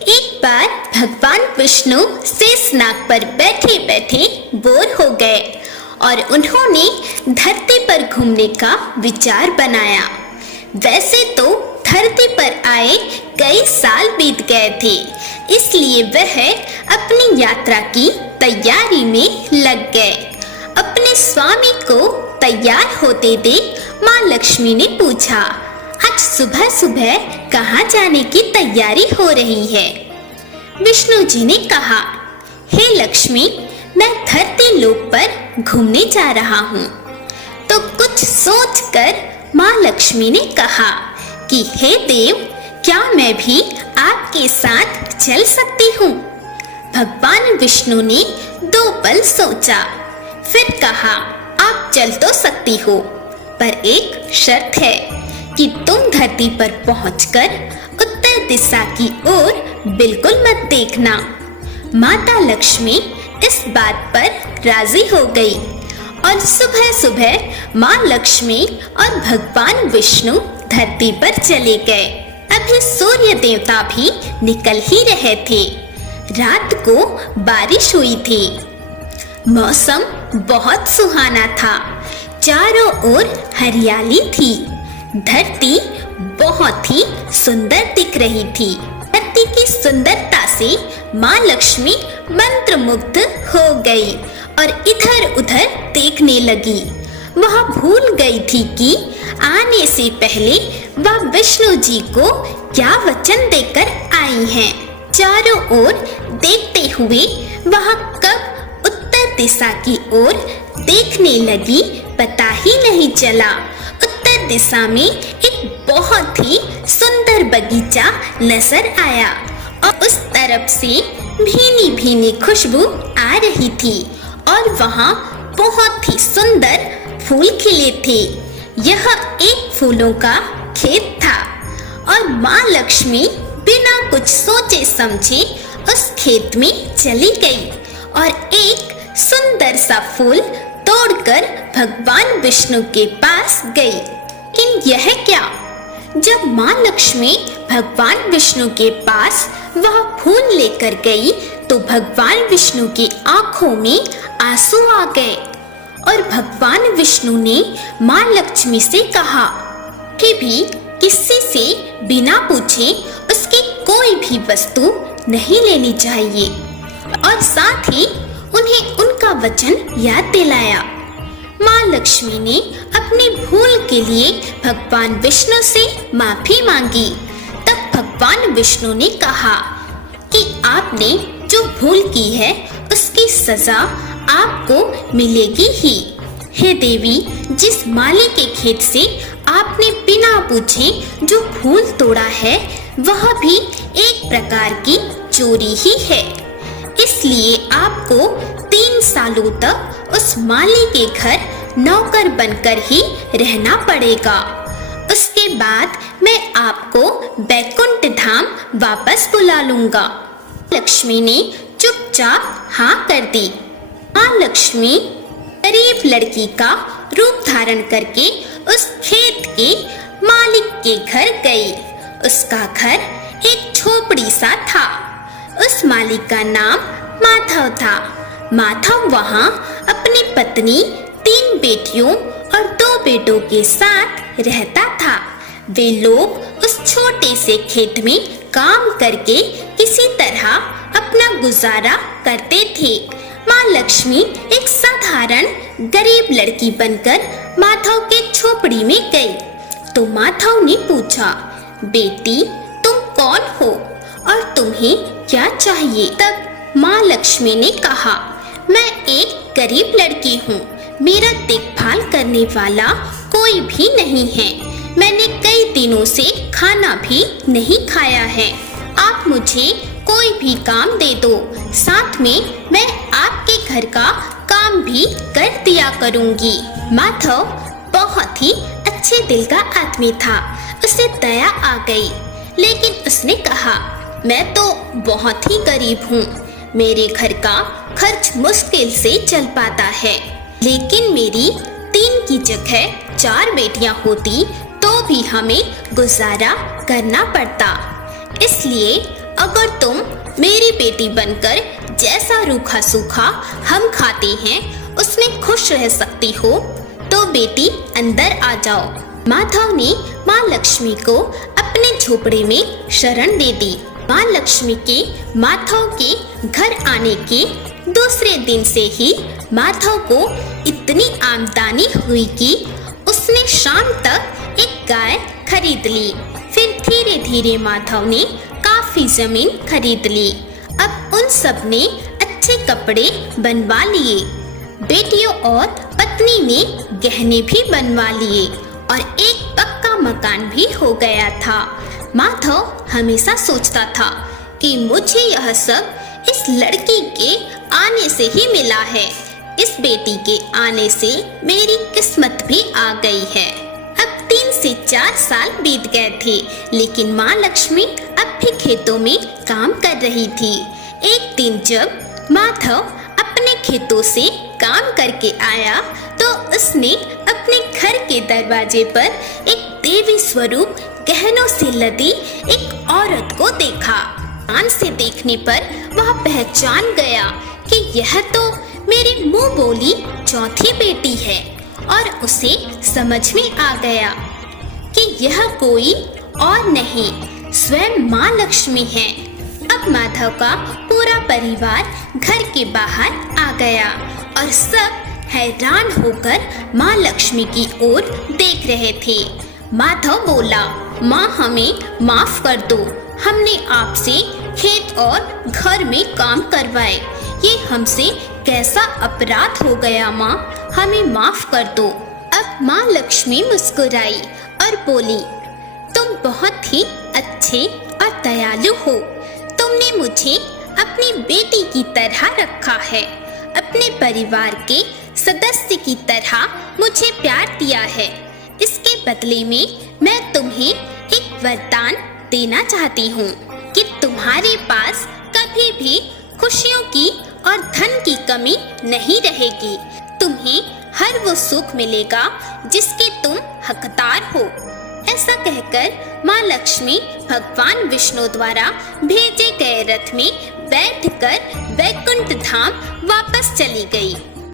एक बार भगवान विष्णु शेषनाग पर बैठे बैठे बोर हो गए और उन्होंने धरती पर घूमने का विचार बनाया। वैसे तो धरती पर आए कई साल बीत गए थे, इसलिए वह अपनी यात्रा की तैयारी में लग गए। अपने स्वामी को तैयार होते देख माँ लक्ष्मी ने पूछा, आज सुबह सुबह कहाँ जाने की तैयारी हो रही है? विष्णु जी ने कहा, हे लक्ष्मी, मैं धरती लोक पर घूमने जा रहा हूँ। तो कुछ सोचकर माँ लक्ष्मी ने कहा कि हे देव, क्या मैं भी आपके साथ चल सकती हूँ? भगवान विष्णु ने 2 पल सोचा, फिर कहा, आप चल तो सकती हो, पर एक शर्त है कि तुम धरती पर पहुंचकर उत्तर दिशा की ओर बिल्कुल मत देखना। माता लक्ष्मी इस बात पर राजी हो गई और सुबह सुबह माँ लक्ष्मी और भगवान विष्णु धरती पर चले गए। अभी सूर्य देवता भी निकल ही रहे थे। रात को बारिश हुई थी। मौसम बहुत सुहाना था। चारों ओर हरियाली थी। धरती बहुत ही सुंदर दिख रही थी। धरती की सुंदरता से माँ लक्ष्मी मंत्रमुग्ध हो गई और इधर उधर देखने लगी। वह भूल गई थी कि आने से पहले वह विष्णु जी को क्या वचन देकर आई हैं। चारों ओर देखते हुए वह कब उत्तर दिशा की ओर देखने लगी, पता ही नहीं चला। उत्तर दिशा में एक बहुत ही सुंदर बगीचा नजर आया और उस तरफ से भीनी भीनी खुशबू आ रही थी और वहाँ बहुत ही सुंदर फूल खिले थे। यह एक फूलों का खेत था और माँ लक्ष्मी बिना कुछ सोचे समझे उस खेत में चली गई और एक सुंदर सा फूल तोड़कर भगवान विष्णु के पास गई। लेकिन यह क्या? जब माँ लक्ष्मी भगवान विष्णु के पास वह फूल लेकर गई तो भगवान विष्णु की आंखों में आंसू आ गए और भगवान विष्णु ने माँ लक्ष्मी से कहा कि भी किसी से बिना पूछे उसकी कोई भी वस्तु नहीं लेनी चाहिए और साथ ही उन्हें उनका वचन याद दिलाया। माँ लक्ष्मी ने अपनी भूल के लिए भगवान विष्णु से माफी मांगी। तब भगवान विष्णु ने कहा कि आपने जो भूल की है उसकी सजा आपको मिलेगी ही। हे देवी, जिस माली के खेत से आपने बिना पूछे जो फूल तोड़ा है वह भी एक प्रकार की चोरी ही है, इसलिए आपको 3 सालों तक उस माली के घर नौकर बनकर ही रहना पड़ेगा। उसके बाद मैं आपको बैकुंठ धाम वापस बुला लूंगा। लक्ष्मी ने चुपचाप हाँ कर दी। माँ लक्ष्मी गरीब लड़की का रूप धारण करके उस खेत के मालिक के घर गई। उसका घर एक झोपड़ी सा था। उस मालिक का नाम माधव था। माधव वहाँ अपनी पत्नी, 3 बेटियों और 2 बेटों के साथ रहता था। वे लोग उस छोटे से खेत में काम करके किसी तरह अपना गुजारा करते थे। माँ लक्ष्मी एक साधारण गरीब लड़की बनकर माधव के झोपड़ी में गई तो माधव ने पूछा, बेटी, तुम कौन हो और तुम्हें क्या चाहिए? तब माँ लक्ष्मी ने कहा, मैं एक गरीब लड़की हूँ। मेरा देखभाल करने वाला कोई भी नहीं है। मैंने कई दिनों से खाना भी नहीं खाया है। आप मुझे कोई भी काम दे दो, साथ में मैं आपके घर का काम भी कर दिया करूँगी। माधव बहुत ही अच्छे दिल का आदमी था। उसे दया आ गई, लेकिन उसने कहा, मैं तो बहुत ही गरीब हूँ। मेरे घर का खर्च मुश्किल से चल पाता है, लेकिन मेरी 3 की जगह 4 बेटियां होती तो भी हमें गुजारा करना पड़ता। इसलिए अगर तुम मेरी बेटी बनकर जैसा रूखा सूखा हम खाते हैं उसमें खुश रह सकती हो तो बेटी अंदर आ जाओ। माधव ने माँ लक्ष्मी को अपने झोपड़े में शरण दे दी। माँ लक्ष्मी के माधव के घर आने के दूसरे दिन से ही माधव को इतनी आमदनी हुई कि उसने शाम तक एक गाय खरीद ली। फिर धीरे धीरे माधव ने काफी जमीन खरीद ली। अब उन सब ने अच्छे कपड़े बनवा लिए। बेटियों और पत्नी ने गहने भी बनवा लिए और एक पक्का मकान भी हो गया था। माधव हमेशा सोचता था कि मुझे यह सब इस लड़की के आने से ही मिला है। इस बेटी के आने से मेरी किस्मत भी आ गई है। अब 3 से 4 साल बीत गए थे, लेकिन माँ लक्ष्मी अब भी खेतों में काम कर रही थी। एक दिन जब माधव अपने खेतों से काम करके आया तो उसने अपने घर के दरवाजे पर एक देवी स्वरूप गहनों से लदी एक औरत को देखा। ध्यान से देखने पर वह पहचान गया कि यह तो मेरी मुंह बोली चौथी बेटी है और उसे समझ में आ गया कि यह कोई और नहीं स्वयं माँ लक्ष्मी है। अब माधव का पूरा परिवार घर के बाहर आ गया और सब हैरान होकर माँ लक्ष्मी की ओर देख रहे थे। माधव बोला, माँ हमें माफ कर दो, हमने आपसे खेत और घर में काम करवाए। ये हमसे कैसा अपराध हो गया माँ, हमें माफ कर दो। अब माँ लक्ष्मी मुस्कुराई और बोली, तुम बहुत ही अच्छे और दयालु हो। तुमने मुझे अपनी बेटी की तरह रखा है, अपने परिवार के सदस्य की तरह मुझे प्यार दिया है। इसके बदले में मैं तुम्हें एक वरदान देना चाहती हूँ कि तुम्हारे पास कभी भी खुशियों की और धन की कमी नहीं रहेगी। तुम्हें हर वो सुख मिलेगा जिसके तुम हकदार हो। ऐसा कहकर माँ लक्ष्मी भगवान विष्णु द्वारा भेजे गए रथ में बैठकर वैकुंठ धाम वापस चली गई।